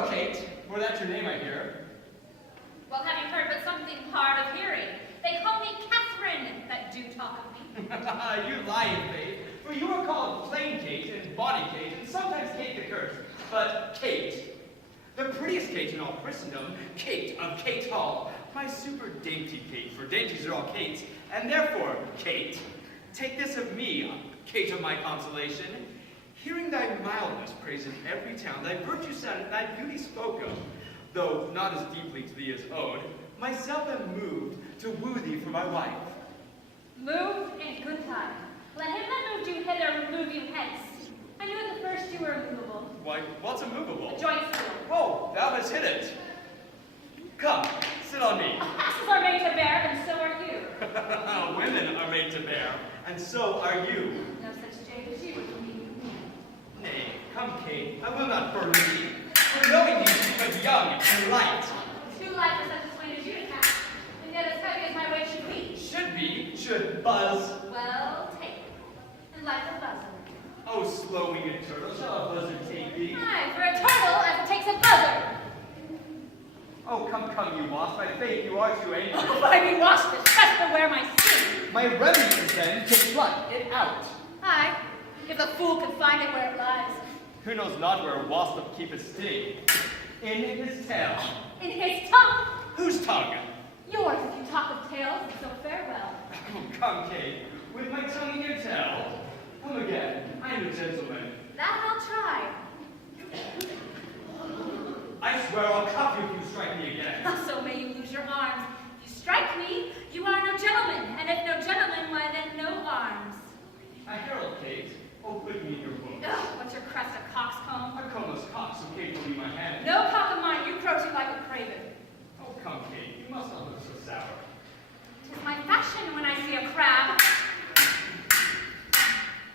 Hello, Kate. For that's your name, I hear. Well, have you heard but something hard of hearing? They call me Catherine, that do talk of me. You lie in faith, for you are called plain Kate and bonny Kate, and sometimes Kate the Curse, but Kate. The prettiest Kate in all Christendom, Kate of Kate Hall, my super dainty Kate, for dainties are all Kates, and therefore, Kate, take this of me, Kate of my consolation, hearing thy mildness praised in every town, thy virtue sounded, thy beauty spoke of, though not as deeply to thee as owed, myself am moved to woo thee for my wife. Moved in good time. Let him that moved you hither remove you hence. I knew at the first you were immovable. Why, what's immovable? A joint stool. Oh, thou hast hit it. Come, sit on me. Asses are made to bear, and so are you. Women are made to bear, and so are you. No such jade as you would be. Nay, come, Kate, I will not burn thee, for knowing thee because young and light. Too light for such a swain as you to cast, and yet as heavy as my weight should be. Should buzz. Well, take it, and like a buzzer. Oh, slow-winged turtle, shall a buzzard take thee? Aye, for a turtle as it takes a buzzer. Oh, come, you wasp, by faith you are too angry. Oh, if I be washed, best beware my sting. My remedy is then to pluck it out. Aye, if the fool could find it where it lies. Who knows not where a wasp doth keep his sting? In his tail. In his tongue. Whose tongue? Yours, if you talk of tales, so farewell. Oh, come, Kate, with my tongue in your tail. Come again, I am a gentleman. That I'll try. I swear I'll cuff you if you strike me again. So may you lose your arms. If you strike me, you are no gentleman, and if no gentleman, why then no arms. A herald, Kate. Oh, put me in your book. Ugh, what's your crest, a coxcomb? A combless cock, so Kate will be my hand. No cock of mine, you crow too like a craven. Oh, come, Kate, you must not look so sour. 'Tis my fashion when I see a crab.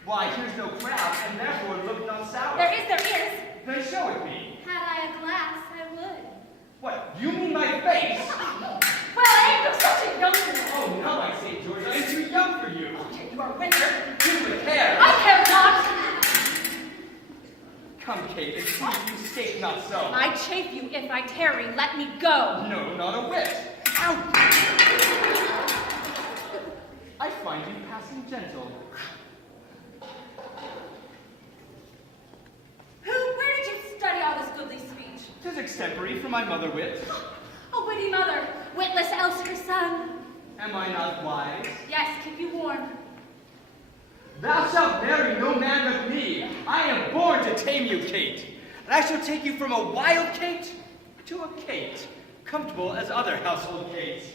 Why, here's no crab, and therefore look not sour. There is. Then show it me. Had I a glass, I would. What, you mean my face? Well, I ain't such a youngster. Oh, no, I say, George, I am too young for you. Okay, you are winter. You with hair. I care not. Come, Kate, and see if you skate not so. I chafe you if I tarry. Let me go. No, not a whit. Ow. I find you passing gentle. Where did you study all this goodly speech? 'Tis extempore from my mother wit. A witty mother, witless else her son. Am I not wise? Yes, keep you warm. Thou shalt marry no man but me. I am born to tame you, Kate. And I shall take you from a wild Kate to a Kate, comfortable as other household Kates.